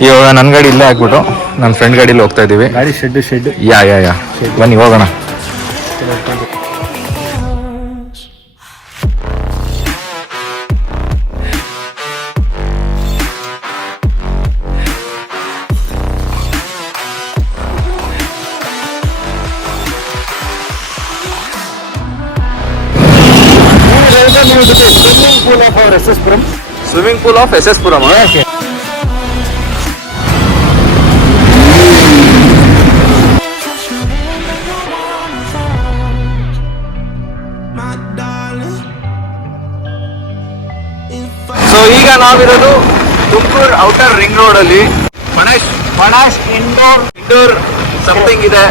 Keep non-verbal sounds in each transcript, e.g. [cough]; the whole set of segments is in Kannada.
ಇವಾಗ ನನ್ನ ಗಾಡಿ ಇಲ್ಲೇ ಹಾಕ್ಬಿಟ್ಟು ನನ್ನ ಫ್ರೆಂಡ್ ಗಾಡಿಲಿ ಹೋಗ್ತಾ ಇದ್ದೀವಿ ಗಾಡಿ ಶೆಡ್ ಶೆಡ್ ಯಾ ಯಾ ಯಾ. ಬನ್ನಿ ಹೋಗೋಣ. Swimming pool of S S Puram swimming pool of S S Puram so ಈಗ ನಾವಿರೋದು ತುಮಕೂರು ಔಟರ್ ರಿಂಗ್ ರೋಡ್ ಅಲ್ಲಿ. Manesh Manesh indoor indoor something ಇದೆ.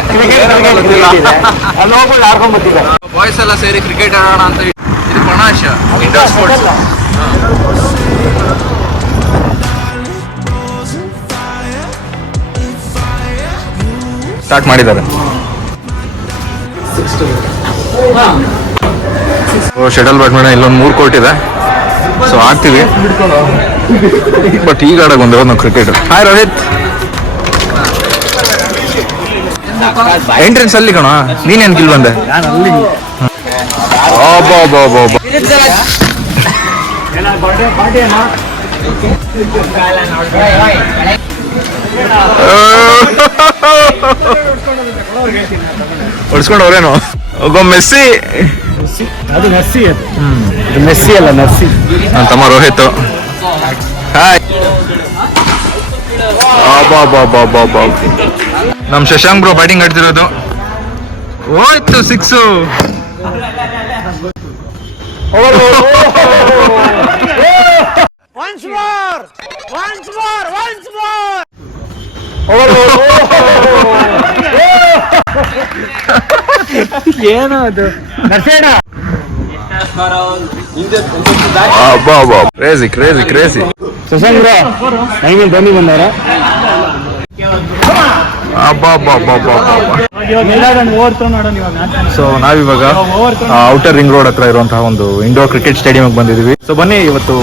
ಬಾಯ್ಸ್ ಎಲ್ಲ ಸೇರಿ ಕ್ರಿಕೆಟ್ ಆಡೋಣ ಅಂತ ಇದ್- ಇದು ಮಣಾಶ್ ಇಂಡೋರ್ ಸ್ಪೋರ್ಟ್ಸ್ ಸ್ಟಾರ್ಟ್ ಮಾಡಿದ್ದಾರೆ. ಶಟಲ್ ಬ್ಯಾಟ್ಮಿಂಟನ್ ಇಲ್ಲೊಂದು ಮೂರು ಕೋಟಿ ಇದೆ. ಸೊ ಆಡ್ತೀವಿ ಬಟ್ ಈಗ ಆಡಕ್ ಬಂದಿರೋದು ನಾವು ಕ್ರಿಕೆಟ್ ಹಾಯ್ ರೋಹಿತ್ ಎಂಟ್ರೆನ್ಸ್ ಅಲ್ಲಿ ಕಣ. ನೀನೇನ್ ಗಿಲ್ ಬಂದೆ? ನಾನು ಅಲ್ಲಿ ಅಬ್ಬಾ ಅಬ್ಬಾ ಅಬ್ಬಾ ಅಬ್ಬಾ. ಬರ್ಡೇ ಪಾರ್ಟಿ ಅಣ್ಣ [laughs] ಹೊಡ್ಸ್ಕೊಂಡು ಅವ್ರೇನು ಒಬ್ಬ ಮೆಸ್ಸಿ. ಅದು ನರ್ಸಿ ಅದು. ಮೆಸ್ಸಿ ಅಲ್ಲ ನರ್ಸಿ ನನ್ನ ತಮ್ಮ ರೋಹಿತ್. ಹಾಯ್. ನಮ್ ಶಶಾಂಕ್ ಬ್ರೋ ಬ್ಯಾಟಿಂಗ್ ಆಡ್ತಿರೋದು. ಹೋಯ್ತು ಸಿಕ್ಸು. ಏನು ಅದು ನರ್ಸೇಣ ಅಬ್ಬಾ ಅಬ್ಬಾ ಕ್ರೇಜಿ ಕ್ರೇಜಿ ಕ್ರೇಜಿ ಸುಸಂಗ್ರ ಹೆಂಗೆ ಬನ್ನಿ ಬಂದಾರ ಸೊ ನಾವಿವಾಗ ಔಟರ್ ರಿಂಗ್ ರೋಡ್ ಹತ್ರ ಇರುವಂತಹ ಒಂದು ಇಂಡೋರ್ ಕ್ರಿಕೆಟ್ ಸ್ಟೇಡಿಯಂ ಬಂದಿದೀವಿ ಸೊ ಬನ್ನಿ ಇವತ್ತು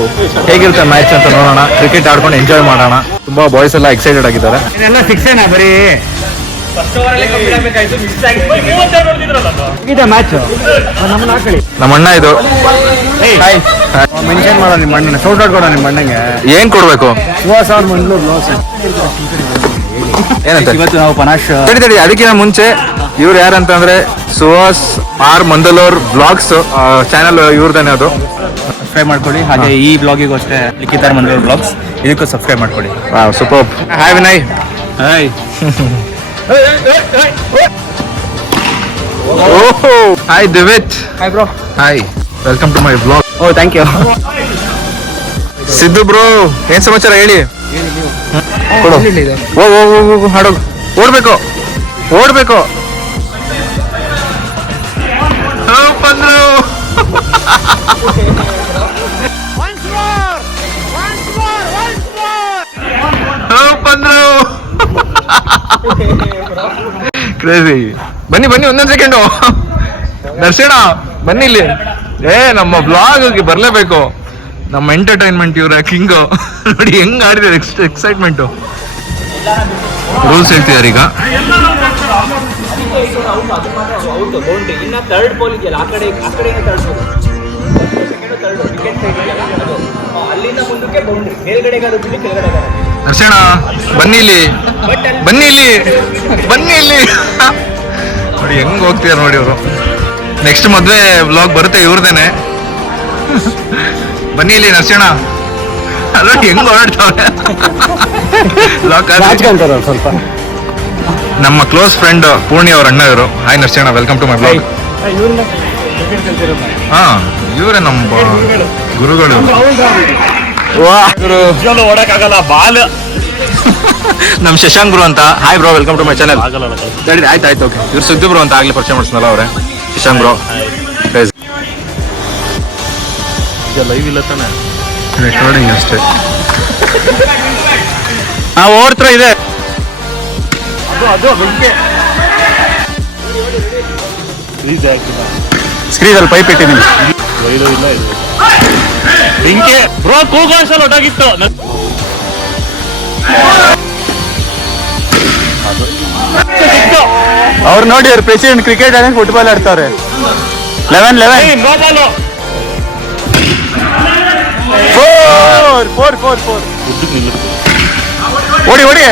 ಹೇಗಿರುತ್ತೆ ಮ್ಯಾಚ್ ಅಂತ ನೋಡೋಣ. ಕ್ರಿಕೆಟ್ ಆಡ್ಕೊಂಡು ಎಂಜಾಯ್ ಮಾಡೋಣ. ತುಂಬಾ ಬಾಯ್ಸ್ ಎಲ್ಲ ಎಕ್ಸೈಟೆಡ್ ಆಗಿದ್ದಾರೆ. ಬರೀ? ಇದೆ ಮ್ಯಾಚ್ ನಮ್ಮನ್ನ ಹಾಕೊಳ್ಳಿ. ನಮ್ಮ ಅಣ್ಣ ಇದು. ಮೆನ್ಷನ್ ಮಾಡೋ ನಿಮ್ಮ ಅಣ್ಣನ ಸೌಟ್ ಔಟ್ ಕೊಡೋ ನಿಮ್ಮ ಅಣ್ಣಂಗೆ. ಏನ್ ಕೊಡ್ಬೇಕು? ಲಾಸ್ ಏನಂತ? ಇವತ್ತು ನಾವು ಪನಾಶ್. ತಡಿ ತಡಿ ಅದಕ್ಕಿಂತ ಮುಂಚೆ ಇವ್ರು ಯಾರಂತಂದ್ರೆ Suhas R Mandalor vlogs channel ಇವ್ರದೇನೆ ಅದು. ಸಬ್ಸ್ಕ್ರೈಬ್ ಮಾಡ್ಕೊಳ್ಳಿ. ಹಾಗೆ ಈ ಬ್ಲಾಗಿಗೂ ಅಷ್ಟೇ ಲಿಖಿತಾರ್ ಮಂದಲೋರ್ ಬ್ಲಾಗ್ಸ್ ಇದಕ್ಕೂ ಸಬ್ಸ್ಕ್ರೈಬ್ ಮಾಡ್ಕೊಳ್ಳಿ. ಸೂಪರ್ ಹಾಯ್ ವಿನಯ್ ಹಾಯ್ ಓಹೋ. Hi Divith hi bro hi welcome to my vlog oh thank you Siddu bro ಏನ್ ಸಮಾಚಾರ ಹೇಳಿ? ಕೊಡು. ಹೋಗ್ ಹೋಗ್ ಹೋಗ್ ಹೋಗು ಹಾಡೋಗು. ಓಡ್ಬೇಕು. ಓಡ್ಬೇಕು. ಹೋ, ಬಂದ್ರು. ಹೋ, ಬಂದ್ರು. ಕ್ರೇಜಿ ಬನ್ನಿ ಬನ್ನಿ ಒಂದೊಂದು ಸೆಕೆಂಡು ದರ್ಶನ, ಬನ್ನಿ ಇಲ್ಲಿ. ಏ, ನಮ್ಮ ಬ್ಲಾಗ್ಗೆ ಬರಲೇಬೇಕು. ನಮ್ಮ ಎಂಟರ್ಟೈನ್ಮೆಂಟ್ ಇವ್ರ ಕಿಂಗ್ ನೋಡಿ, ಹೆಂಗ್ ಆಡಿದ್ರೆ ಎಕ್ಸೈಟ್ಮೆಂಟು ರೂಲ್ಸ್ ಹೇಳ್ತಿದ್ದಾರೆ ಈಗ ಅಲ್ಲಿಂದ ಮುಂದಕ್ಕೆ ಬೌಂಡ್ರಿ ಮೇಲ್ಗಡೆಗಾದ್ರು ಬಿಟ್ಟು ದರ್ಶನ ಬನ್ನಿ ಇಲ್ಲಿ. ಬನ್ನಿ ಇಲ್ಲಿ. ಬನ್ನಿ ಇಲ್ಲಿ. ನೋಡಿ ಹೆಂಗ್ ಹೋಗ್ತೀರ ನೋಡಿ ಇವರು. ನೆಕ್ಸ್ಟ್ ಮದ್ವೆ ಬ್ಲಾಗ್ ಬರುತ್ತೆ ಇವ್ರದೇನೆ. ಬನ್ನಿ ಇಲ್ಲಿ ನರ್ಸಣ ಅಲ್ಲ ಹೆಂಗ್ ಓಡಾಡ್ತಾವೆ ಸ್ವಲ್ಪ. ನಮ್ಮ ಕ್ಲೋಸ್ ಫ್ರೆಂಡ್ ಪೂರ್ಣಿ ಅವ್ರ ಅಣ್ಣ ಇವರು. Hi Narsana welcome to my vlog ಹಾ ಇವರೇ ನಮ್ಮ ಬ- ಗುರುಗಳು. ಓಡಕ್ಕಾಗಲ್ಲ ಬಾಲ್. [laughs] ನಮ್ ಶಶಾಂಕ್ ಬ್ರೋ ಅಂತ hi bro welcome to my channel ತಡಿ ಆಯ್ತು ಆಯ್ತು ಓಕೆ ಇವ್ರು ಸುದ್ದಿ ಬ್ರೋ ಅಂತ ಆಗ್ಲಿ ಪರಿಚಯ ಮಾಡಿಸ್ನಲ್ಲ ಅವ್ರೆ. ಶಶಾಂಕ್ ಬ್ರೋ ಲೈವ್ ಇಲ್ಲ ತಾನೆ. ರೆಕಾರ್ಡಿಂಗ್ ಅಷ್ಟೇ. [laughs] ಆ ಓಡ್ತ್ರ ಇದೆ. ಅದು ಅದು ಬೆಂಕಿ. ಸ್ಕ್ರೀನಲ್ಲಿ ಪೈಪ್ ಇಟ್ಟಿದ್ದೀನಿ. ಬೆಂಕಿ. ಬ್ರೋ ಕೂಗಾಡ್ಸಲ್ ಒಟ್ಟಾಗಿತ್ತು. ಅವ್ರು ನೋಡಿ ಅವ್ರು ಪ್ರೆಸಿಡೆಂಟ್ ಕ್ರಿಕೆಟ್ ಆಗಿ ಫುಟ್ಬಾಲ್ ಆಡ್ತಾರೆ. Eleven eleven four four four four ಓಡಿ ಓಡಿ.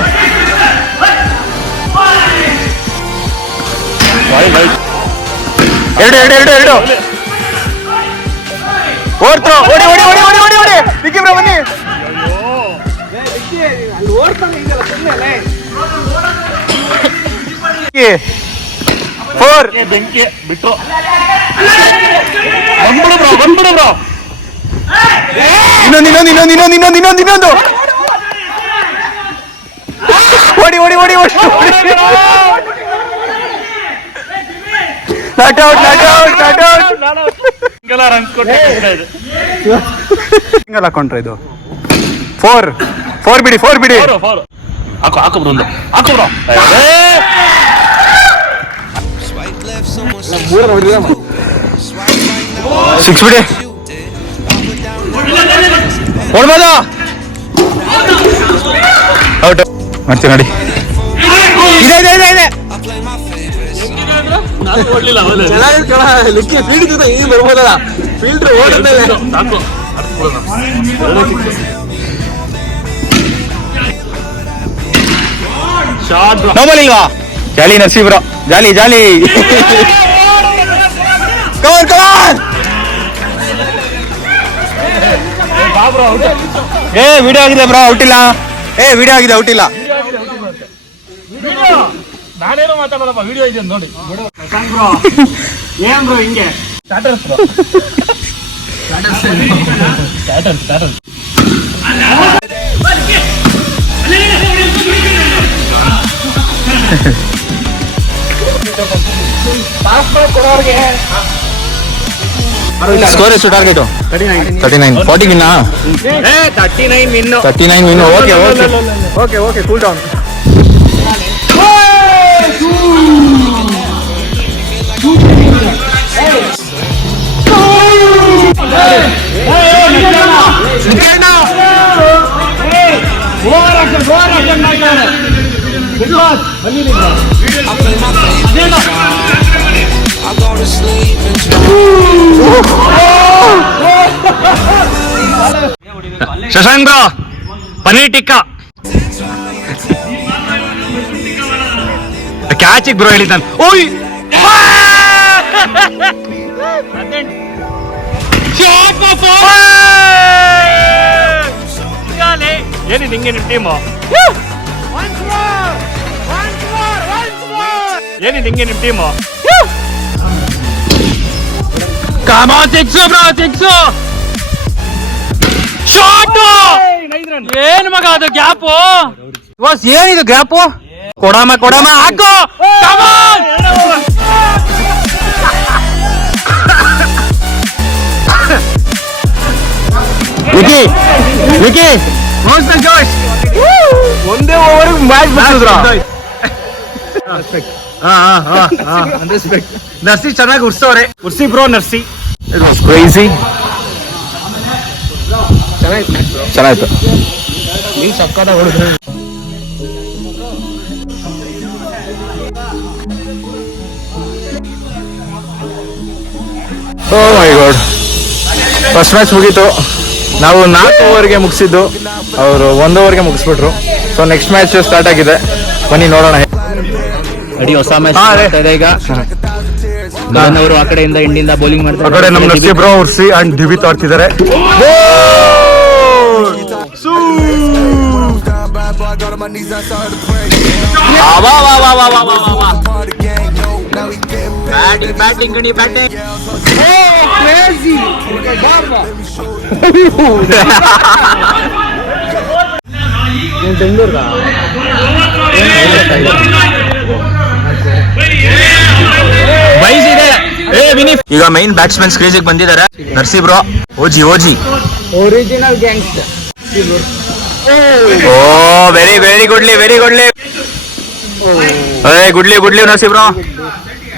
ಎರಡು ಎರಡು ಎರಡು ಎರಡು. ಓಡ್ತು ಓಡಿ ಓಡಿ ಓಡಿ ಓಡಿ ಓಡಿ. ಓಡಿ ವಿಕ್ಕಿ ಬ್ರೋ ಬನ್ನಿ ಅಲ್ಲಿ ಓಡ್ತಾನೆ ಈಗಲ್ಲ ಸುಮ್ಮನೆ ಫೋರ್ ಬೆಂಕಿ ಬಿಟ್ರು ಬಂದ್ಬಿಡು ಬ್ರೋ ಬಂದ್ಬಿಡು ಬ್ರೋ ಇನ್ನೊಂದು ಇನ್ನೊಂದು ಇನ್ನೊಂದು ಇನ್ನೊಂದು ಇನ್ನೊಂದು ಇನ್ನೊಂದು ಇನ್ನೊಂದು ಓಡಿ ಓಡಿ ಓಡಿ ಓಡಿ not out not out not out single ಹಾಕೊಂಡ್ರೆ ಇದು. ಫೋರ್ ಫೋರ್ ಬಿಡಿ ಫೋರ್ ಬಿಡಿ. ಹಾಕು ಹಾಕು ಬ್ರೋ ಹಾಕು ಬ್ರೋ ಸಿಕ್ಸ್ ಬಿಡಿ. ಓಡ್ಬೋದು ಔಟ್ ಮಾಡ್ತೀನಿ ನೋಡಿ. ಇದೆ ಇದೆ ಇದೆ ಇದೆ. ಲಿಕ್ಕಿ ಫೀಲ್ಡ್ ಈಗ ಬರ್ಬೋದಲ್ಲ. ಫೀಲ್ಡ್ರ್ ಓಡಿದ್ಮೇಲೆ ಸಾಕು ಶಾರ್ಟ್ ಬ್ರೋ ನೋಬಲ್ ಇಲ್ವಾ? Jolly Narasipura jolly jolly. Come on come on ಏ ವಿಡಿಯೋ ಆಗಿದೆ ಬ್ರೋ ಔಟ್ ಇಲ್ಲ. ಏ ವಿಡಿಯೋ ಆಗಿದೆ ಔಟ್ ಇಲ್ಲ. ನಾನೇನೋ ಮಾತಾಡೋದಪ್ಪ ವಿಡಿಯೋ ಇದೆ ನೋಡಿ. ಏನ್ ಬ್ರೋ ಹಿಂಗೆ? Starters bro starters starters score ಎಷ್ಟು target thirty nine forty win thirty nine win thirty nine win okay okay okay okay cool down I go to sleep and dream. Shashank bro paneer tikka ಕ್ಯಾಚಿಗೆ bro ಹೇಳಿದ್ದಾನೆ ಓಯ್ ಏನಿದೆ ಹಿಂಗೆ ನಿಮ್ಮ ಟೀಮು ಏನಿದೆ ಹಿಂಗೆ ನಿಮ್ಮ ಟೀಮು ಕಾಮ ಸಿಕ್ಸು ಬ್ರೋ ಸಿಕ್ಸು ಶಾಟ್ ಏನ್ ಮಗ ಅದು ಗ್ಯಾಪು? ಬಾಸ್ ಏನಿದು ಗ್ಯಾಪು? ಕೊಡಮ್ಮ ಕೊಡಮ್ಮ ಹಾಕು. Vicky Vicky. ಒಂದೇ ಓವರ್ ಮ್ಯಾಚ್ ಬಿಟ್ಟಿದ್ರು? ನರ್ಸಿ ಚೆನ್ನಾಗಿ ಉರ್ಸವ್ರೆ. ಉರ್ಸಿ ಬ್ರೋ ನರ್ಸಿ. ಕ್ರೇಜಿ ಚೆನ್ನಾಯ್ತು. Oh my god first match ಮುಗೀತು. ನಾವು ನಾಲ್ಕು ಓವರ್ಗೆ ಮುಗಿಸಿದ್ದು. ಅವರು ಒಂದು ಓವರ್ಗೆ ಮುಗಿಸ್ಬಿಟ್ರು. ಸೊ ನೆಕ್ಸ್ಟ್ ಮ್ಯಾಚ್ ಸ್ಟಾರ್ಟ್ ಆಗಿದೆ. ಬನ್ನಿ ನೋಡೋಣ. ಅಡಿ ಹೊಸ ಮ್ಯಾಚ್. ಇದೆ ಈಗ. ಅವರು ಆ ಕಡೆಯಿಂದ ಇಂಡಿಯಿಂದ ಬೌಲಿಂಗ್ ಆ ಮಾಡ್ತಾರೆ ಕಡೆ ನಮ್ಮ ನರಸೀಬ್ರೋ ಉರ್ಸಿ ಅಂಡ್ ದಿವಿತ್ ಆಡ್ತಿದ್ದಾರೆ. Batting. Batting Gani batting Vini. ಈಗ ಮೈನ್ ಬ್ಯಾಟ್ಸ್ಮನ್ ಕ್ರೇಜಿಗೆ ಬಂದಿದ್ದಾರೆ. Narsi bro OG OG. Original gangster oh very very goodly very goodly ಏ ಗುಡ್ಲಿ ಗುಡ್ಲಿ ನರ್ಸೀಬ್ರೋ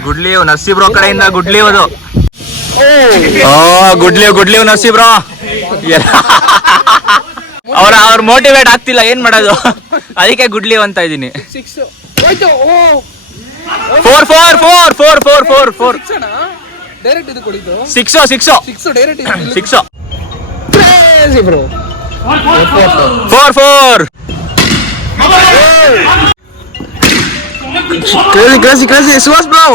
ಗುಡ್ಲಿ ನರ್ಸಿ ಬ್ರೋ ಕಡೆಯಿಂದ ಗುಡ್ಲಿ ಅದು. ಓ. ಲೀವ್ ನರ್ಸಿ ಬ್ರೋ ಅವ್ರ ಅವ್ರ ಮೋಟಿವೇಟ್ ಆಗ್ತಿಲ್ಲ ಏನ್ ಮಾಡೋದು? ಅದಕ್ಕೆ ಗುಡ್ ಲೀವ್ ಅಂತ ಇದೀನಿ four four four four four four four direct ಇದು ಕೊಡಿದ್ದು. Six six six direct six bro four four crazy crazy crazy Suhas bro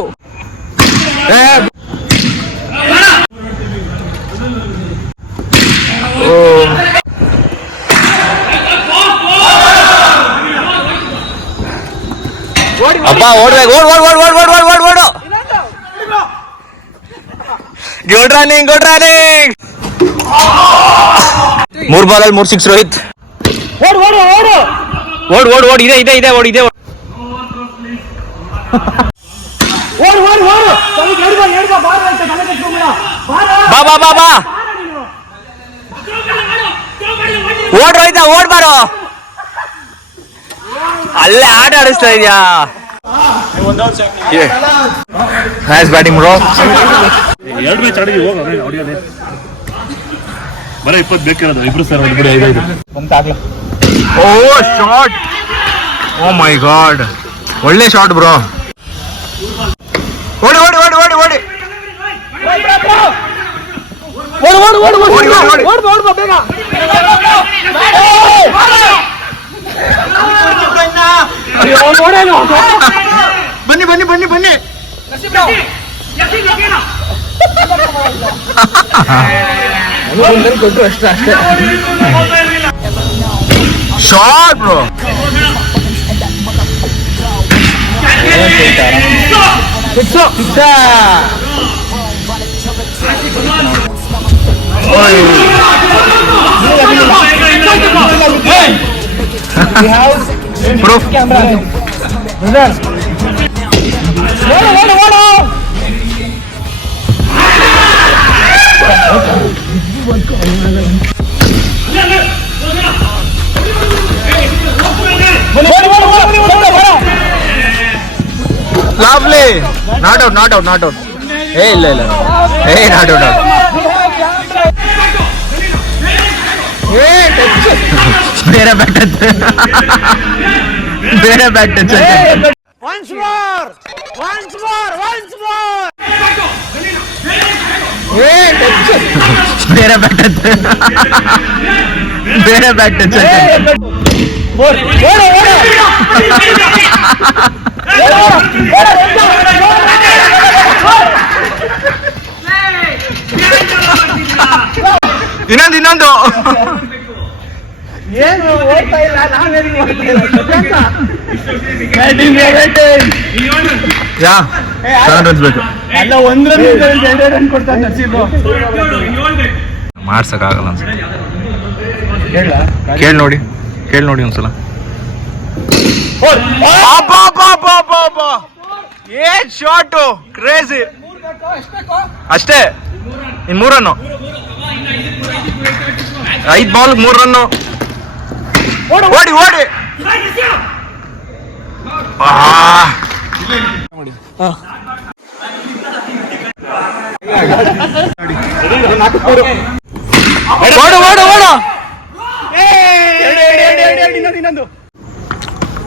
ಅಪ್ಪ ಓಡ್ಬೇಕು ಓಡ್ ಓಡ್ ಓಡ್ ಓಡ್ ಓಡ್ ಓಡ್ ಓಡ್ ಓಡು ಗುಡ್ ರನ್ನಿಂಗ್ ಗುಡ್ ರನ್ನಿಂಗ್ ಮೂರ್ ಬಾಲ್ ಅಲ್ಲಿ ಮೂರ್ ಸಿಕ್ಸ್ ರೋಹಿತ್ ಓಡ್ ಓಡ್ ಓಡ್ ಇದೆ ಇದೆ ಇದೆ ಓಡ್ ಇದೆ ಓಡ್. ಬಾ ಬಾ ಬಾ ಬಾ ಓಡ್ ರೋಹಿತ ಓಡ್ ಬಾರೋ ಅಲ್ಲೇ ಆಟ ಆಡಿಸ್ತಾ ಇದೆಯಾ ನೈಸ್ ಬ್ಯಾಟಿಂಗ್ ಬ್ರೋ ಎರಡು ಮ್ಯಾಚ್ ಆಡಿದ್ವಿ ಹೋಗ ಹೊಡಿಯೋದೆ ಬರೀ ಇಪ್ಪತ್ತು ಬೇಕಿರೋದು ಇಬ್ರು ಸರ್ ಬಿಡಿ ಐದೈದು oh shot oh my god ಒಳ್ಳೆ ಶಾಟ್ ಬ್ರೋ ಓಡಿ ಓಡಿ ಓಡಿ ಓಡಿ ಓಡಿ ಓಡಿ ಓಡಿ ಓಡಿ ಬನ್ನಿ ಬನ್ನಿ ಬನ್ನಿ. ಬನ್ನಿ ಕೊಟ್ಟರು ಅಷ್ಟೇ ಅಷ್ಟೇ shot bro. Bro not out not out not out ಏ ಇಲ್ಲ ಇಲ್ಲ ಏ ನಾಟ್ ಔಟ್ ನಾಟ್ ಬೇರೆ ಬ್ಯಾಟ್ ಬೇರೆ bat once more once more once more ಬೇರೆ ಬ್ಯಾಟ್ ಬೇರೆ ಬ್ಯಾಟ್ ಓಡ ಓಡ ಓಡ ಓಡ ಓಡ ಇನ್ನೊಂದು ಇನ್ನೊಂದು. ಏನು ಓದ್ತಾ ಇಲ್ಲ ನಾವೇನು ಯಾ ಅಲ್ಲ ಕೇಳಿ ನೋಡಿ ಕೇಳಿ ನೋಡಿ ಒಂದ್ಸಲ. ಏನ್ ಶಾರ್ಟು ಕ್ರೇಜಿ ಅಷ್ಟೇ. ಇನ್ ಮೂರನ್ನು. ಐದ್ ಬಾಲ್ ಮೂರ್ ರನ್ನು ಓಡಿ. ಓಡಿ ಆ. ಓಡು ಓಡು ಓಡು.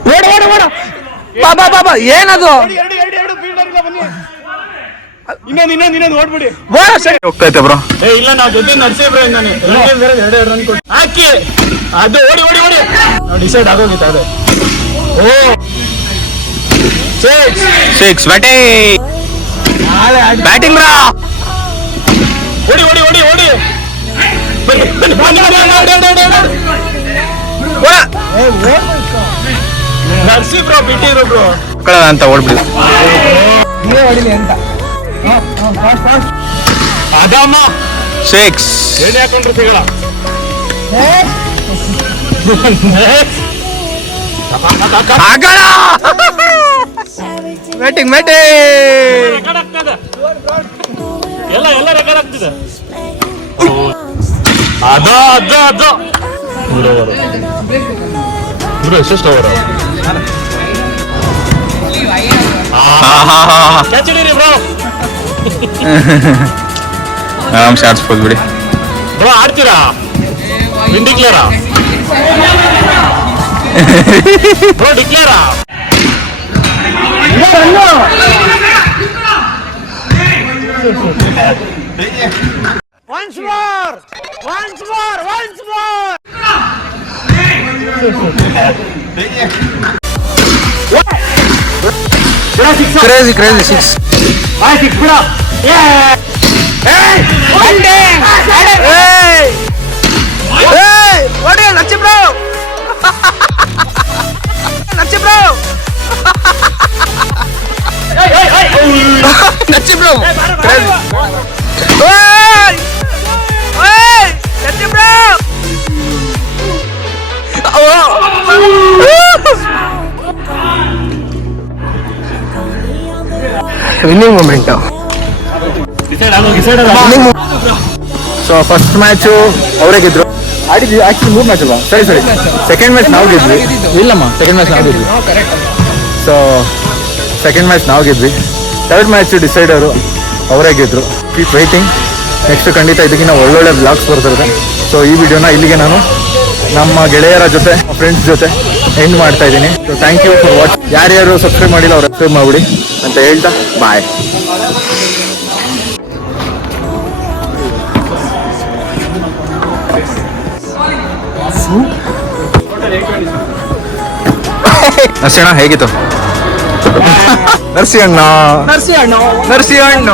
ಓಡು ಓಡು ಓಡು. ಬಾ ಬಾ ಬಾ ಬಾ. ಏನದು ಇನ್ನೊಂದು ಇನ್ನೊಂದು ಇನ್ನೊಂದು ಓಡ್ಬಿಡಿ ಓಡ ಸರಿ ಹೋಗ್ತೈತೆ ಬ್ರೋ ಏ ಇಲ್ಲ ನಾವು ಜೊತೆ ನರ್ಸೇಬ್ರ ನಾನು ಎರಡು ಎರಡು ರನ್ ಕೊಟ್ಟು ಹಾಕಿ ಅದು ಓಡಿ ಓಡಿ ಓಡಿ ನಾವು ಡಿಸೈಡ್ ಆಗೋಗಿತ್ತು ಅದೇ ಓ six six batting batting bro ಓಡಿ ಓಡಿ ಓಡಿ ಓಡಿ. ನರ್ಸಿ ಬ್ರೋ ಬಿಟ್ಟಿರು ಬ್ರೋ ಅಂತ ಓಡ್ಬಿಡಿ ಅದಮ್ಮ ಸಿಕ್ಸ್ ಏನ್ ಹಾಕೊಂಡ್ರೆ ಸಿಗಲ್ಲ. ಆಗಲ್ಲ ರೆಕಾರ್ಡ್ ಆಗ್ತದೆ. ಎಲ್ಲ ಎಲ್ಲ ರೆಕಾರ್ಡ್ ಆಗ್ತಿದೆ. ಅದು ಅದು ಅದು. ಮೂರು ಓವರ್ ಮೂರು ಎಷ್ಟೆಷ್ಟು ಓವರ್ ಕ್ಯಾಚ್ ಹಿಡೀರಿ ಬ್ರೋ [laughs] ಆರಾಮ್ ಶಾರ್ಟ್ಸ್ಬೋದು ಬಿಡಿ ಬ್ರೋ ಆಡ್ತೀರಾ ಡಿಕ್ಲೇರಾ [laughs] ಬ್ರೋ ಡಿಕ್ಲೇರಾ Once more! Once more! Once more! What? Crazy, crazy, six. I think, put up! Crazy crazy six winning moment so first match ಅವರೇ ಗೆದ್ರು. ಆಡಿದ್ವಿ ಆಕ್ಚುಲಿ ಮೂರು ಮ್ಯಾಚ್ ಅಲ್ಲ ಸರಿ ಸರಿ. ಸೆಕೆಂಡ್ ಮ್ಯಾಚ್ ನಾವು ಗೆದ್ವಿ. ಇಲ್ಲಮ್ಮ ಸೆಕೆಂಡ್ ಮ್ಯಾಚ್ ನಾವು ಗೆದ್ವಿ. ಸೊ ಸೆಕೆಂಡ್ ಮ್ಯಾಚ್ ನಾವು ಗೆದ್ವಿ. ಥರ್ಡ್ ಮ್ಯಾಚ್ ಡಿಸೈಡರು ಅವರೇ ಗೆದ್ರು. ಕೀಪ್ ವೈಟಿಂಗ್ ನೆಕ್ಸ್ಟ್ ಖಂಡಿತ ಇದಕ್ಕಿಂತ ಒಳ್ಳೊಳ್ಳೆ ಬ್ಲಾಗ್ಸ್ ಬರ್ತಿರುತ್ತೆ. ಸೊ ಈ ವಿಡಿಯೋನ ಇಲ್ಲಿಗೆ ನಾನು ನಮ್ಮ ಗೆಳೆಯರ ಜೊತೆ ಫ್ರೆಂಡ್ಸ್ ಜೊತೆ ಎಂಡ್ ಮಾಡ್ತಾ ಇದ್ದೀನಿ. So thank you for watch ಯಾರ್ಯಾರು ಸಬ್ಸ್ಕ್ರೈಬ್ ಮಾಡಿಲ್ಲ ಅವ್ರು ಸಬ್ಸ್ಕ್ರೈಬ್ ಮಾಡಿಬಿಡಿ. ಅಂತ ಹೇಳ್ತಾ ಬಾಯ್ ನರ್ಸಿ ಅಣ್ಣ ಹೇಗಿತ್ತು? ನರ್ಸಿ ಅಣ್ಣ ನರ್ಸಿ ಅಣ್ಣ ನರ್ಸಿ ಅಣ್ಣ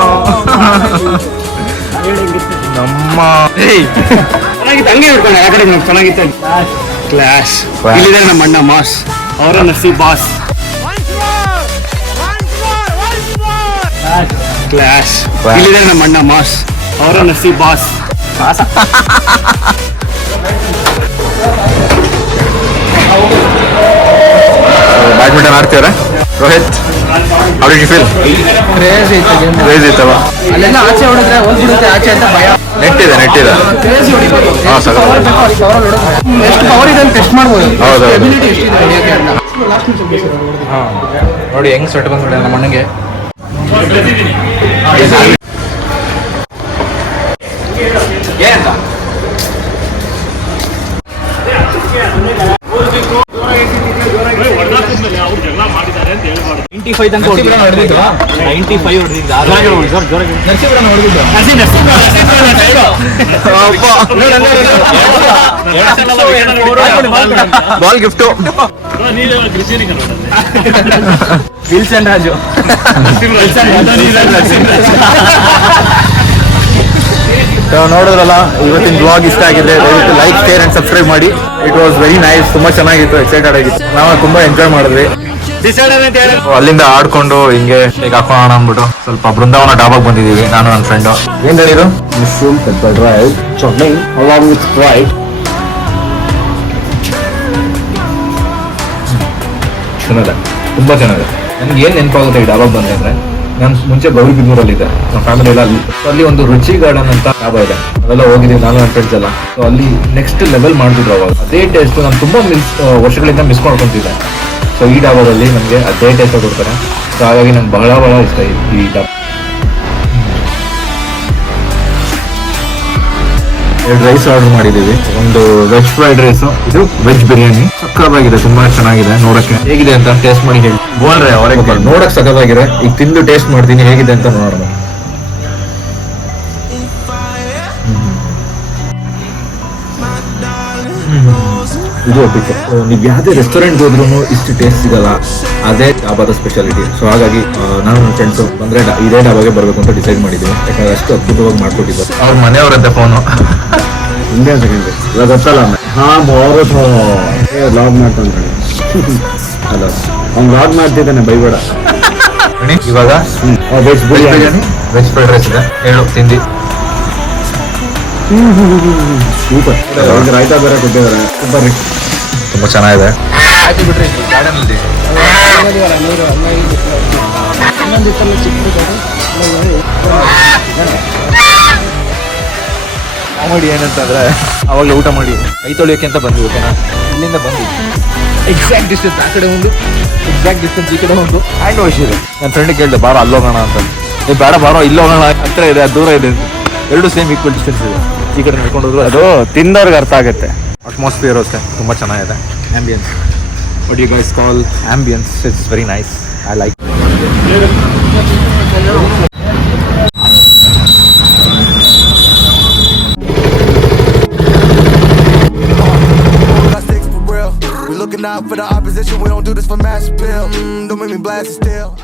ನಮ್ಮ ಚೆನ್ನಾಗಿತ್ತು. ಹಂಗೆ ಹಿಡ್ಕೊಂಡು ಆ ಕಡೆ ಚೆನ್ನಾಗಿತ್ತು. ಕ್ಲಾಸ್. ಇಲ್ಲಿದೆ ನಮ್ಮ ಅಣ್ಣ ಮಾಸ್. ಅವರ ನರ್ಸಿ ಬಾಸ್. ಕ್ಲಾಸ್. ಇಲ್ಲಿದೆ ನಮ್ಮ ಅಣ್ಣ ಮಾಸ್. ಅವರ Narsi boss. [laughs] Badminton ಆಡ್ತೀವ್ರೆ Rohit how did you feel craze ಇತ್ತವ ಅಲ್ಲೆಲ್ಲ ಆಚೆ ಹೊಡೆದ್ರೆ ಹೋಗ್ಬಿಡುತ್ತೆ ಆಚೆ ಅಂತ ಭಯ. ನೆಟ್ ಇದೆ ನೆಟ್ ಇದೆ ಕ್ರೇಜ್ ಹೊಡಿಬೇಕು ಹಾಂ ಸರ್ ಎಷ್ಟು ಪವರ್ ಇದೆ ಅಂತ ಟೆಸ್ಟ್ ಮಾಡ್ಬೋದು. ಹೌದು. ಎಬಿಲಿಟಿ ಎಷ್ಟಿದೆ ಹೊಡಿಯೋಕೆ ಅಂತ. ನೋಡಿ ಹೆಂಗ್ ಸೊಟ್ಟ ಬಂದ್ಬಿಡ ನಮ್ಮ ಅಣ್ಣಂಗೆ. ನೈಂಟಿ ಫೈವ್ ತನಕ ನೈಂಟಿ ಫೈವ್ ಹೊಡೆದಿದ್ದ ಬಾಲ್ ಗಿಫ್ಟು. ವಿಲ್ಸನ್ ರಾಜು. ನೋಡಿದ್ರಲ್ಲ ಇವತ್ತಿನ ಬ್ಲಾಗ್ ಇಷ್ಟ ಆಗಿದೆ ದಯವಿಟ್ಟು ಲೈಕ್ ಶೇರ್ ಅಂಡ್ ಸಬ್ಸ್ಕ್ರೈಬ್ ಮಾಡಿ. ಇಟ್ ವಾಸ್ ವೆರಿ ನೈಸ್ ತುಂಬಾ ಚೆನ್ನಾಗಿತ್ತು ಎಕ್ಸೈಟೆಡ್ ಆಗಿತ್ತು. ನಾವು ತುಂಬಾ ಎಂಜಾಯ್ ಮಾಡಿದ್ವಿ. ಅಲ್ಲಿಂದ ಆಡ್ಕೊಂಡು ಹಿಂಗೆ ಹಾಕೋಣ ಅಂದ್ಬಿಟ್ಟು ಸ್ವಲ್ಪ ಬೃಂದಾವನ ಡಾಬಾಗ್ ಬಂದಿದೀವಿ ನಾನು ನನ್ನ ಫ್ರೆಂಡು ಏನ್ ಹೇಳಿದ್ರು mushroom pepper dry chutney along with Sprite ಚೆನ್ನಾಗಿದೆ. ತುಂಬಾ ಚೆನ್ನಾಗಿದೆ. ನನ್ಗೆ ಏನ್ ನೆನಪಾಗುತ್ತೆ ಈ ಡಾಬಾಗ್ ಬಂದೆ ಅಂದ್ರೆ ನಾನು ಮುಂಚೆ ಗೌರಿಬಿದೂರಲ್ಲಿದ್ದೆ ನಮ್ಮ ಫ್ಯಾಮಿಲಿ ಎಲ್ಲ ಅಲ್ಲಿ ಅಲ್ಲಿ ಒಂದು ರುಚಿ ಗಾರ್ಡನ್ ಅಂತ ಡಾಬಾ ಇದೆ. ಅವೆಲ್ಲ ಹೋಗಿದ್ದೀವಿ ನಾನು ನನ್ನ ಫ್ರೆಂಡ್ಸ್ ಎಲ್ಲ. ಸೊ ಅಲ್ಲಿ ನೆಕ್ಸ್ಟ್ ಲೆವೆಲ್ ಮಾಡಿದ್ರು ಅವಾಗ. ಅದೇ ಟೇಸ್ಟ್ ನಾನು ತುಂಬಾ ಮಿಸ್ ವರ್ಷಗಳಿಂದ ಮಿಸ್ ಮಾಡ್ಕೊಂತಿದ್ದೆ. ಸೊ ಈ ಡಾಬಾದಲ್ಲಿ ನಮಗೆ ಅದೇ ಟೇಸ್ಟ್ ಕೊಡ್ತಾರೆ. ಸೊ ಹಾಗಾಗಿ ನಂಗೆ ಬಹಳ ಬಹಳ ಇಷ್ಟ ಈ- ಡಾಬ್. ಎರಡು ರೈಸ್ ಆರ್ಡರ್ ಮಾಡಿದ್ದೀವಿ. ಒಂದು ವೆಜ್ ಫ್ರೈಡ್ ರೈಸ್ ಇದು ವೆಜ್ ಬಿರಿಯಾನಿ ಸಕ್ಕತ್ತಾಗಿದೆ ತುಂಬಾ ಚೆನ್ನಾಗಿದೆ ನೋಡಕ್ಕೆ. ಹೇಗಿದೆ ಅಂತ ಟೇಸ್ಟ್ ಮಾಡಿ ಹೇಳಿ. ಬೋಲ್ರೆ ಅವರೇ ನೋಡಕ್ ಸಕ್ಕತ್ತಾಗಿದೆ. ಈಗ ತಿಂದು ಟೇಸ್ಟ್ ಮಾಡ್ತೀನಿ ಹೇಗಿದೆ ಅಂತ ನೋಡೋಣ. ಇದು ಒಪ್ಪಿಕೆ ನೀವು ಯಾವುದೇ ರೆಸ್ಟೋರೆಂಟ್ ಹೋದ್ರೂ ಇಷ್ಟು ಟೇಸ್ಟ್ ಸಿಗಲ್ಲ. ಅದೇ ಡಾಬಾದ ಸ್ಪೆಷಾಲಿಟಿ ಸೊ ಹಾಗಾಗಿ ನಾನು ನನ್ನ ಫ್ರೆಂಡ್ಸ್ ಬಂದ್ರೆ ಡಾ- ಇದೇ ಡಾಬಾಗೆ ಬರಬೇಕು ಅಂತ ಡಿಸೈಡ್ ಮಾಡಿದ್ದೀನಿ ಯಾಕಂದ್ರೆ ಅಷ್ಟು ಅದ್ಭುತವಾಗಿ ಮಾಡ್ಕೊಟ್ಟಿದ್ದಾರೆ ಅವ್ರ ಮನೆಯವರಂತೆ ಫೋನು ಹಿಂಗೆ ಅಂತ ಹೇಳಿದೆ ಇವಾಗ ಗೊತ್ತಲ್ಲ ಹಾ ಬೋರು ಲಾಗ್ ಮಾಡ್ತಾನೆ ಅಲ್ಲ ಅವ್ನು ಲಾಗ್ ಮಾಡ್ತಿದ್ದಾನೆ ಬೈಬೇಡ. ಇವಾಗ veg biryani. Veg fried rice ಇದೆ. ಹೇಳು ತಿಂದಿ. ಸೂಪರ್ ರಾಯ್ತಾ ಬೇರೆ ಕೊಟ್ಟಿದ್ದಾರೆ. ಸೂಪರ್ ತುಂಬಾ ಚೆನ್ನಾಗಿದೆ. ಕಾಮಿಡಿ ಏನಂತಂದ್ರೆ ಅವಾಗಲೇ ಊಟ ಮಾಡಿ ಕೈ ತೊಳಿಯೋಕೆ ಅಂತ ಬಂದ್ವಿ ಓಕೆನಾ ಇಲ್ಲಿಂದ ಬಂದ್ವಿ. ಎಕ್ಸಾಕ್ಟ್ ಡಿಸ್ಟೆನ್ಸ್ ಆ ಕಡೆ ಒಂದು. ಎಕ್ಸಾಕ್ಟ್ ಡಿಸ್ಟೆನ್ಸ್ ಈ ಕಡೆ ಒಂದು. ಆ್ಯಂಡ್ ವಾಶ್ ಇದೆ ನನ್ನ ಫ್ರೆಂಡಿಗೆ ಕೇಳಿದೆ ಬಾರೋ ಅಲ್ಲೋಗೋಣ ಅಂತ. ಏ ಬೇಡ ಬಾರೋ ಇಲ್ಲೋಗೋಣ ಹತ್ರ ಇದೆ ದೂರ ಇದೆ. ಎರಡು ಸೇಮ್ ಈಕ್ವಲ್ ಡಿಸ್ಟೆನ್ಸ್ ಇದೆ. ಈ ಕಡೆ ನಡ್ಕೊಂಡು ಹೋದ್ರು ಅದು ತಿಂದವ್ರಿಗೆ ಅರ್ಥ ಆಗುತ್ತೆ ಅಟ್ಮಾಸ್ಫಿಯರ್ ಅಷ್ಟೇ ತುಂಬ ಚೆನ್ನಾಗಿದೆ ambience what you guys call ambience it's very nice I like got sticks for real. We looking out for the opposition, we don't do this for mass appeal. Mm, don't make me blast it still.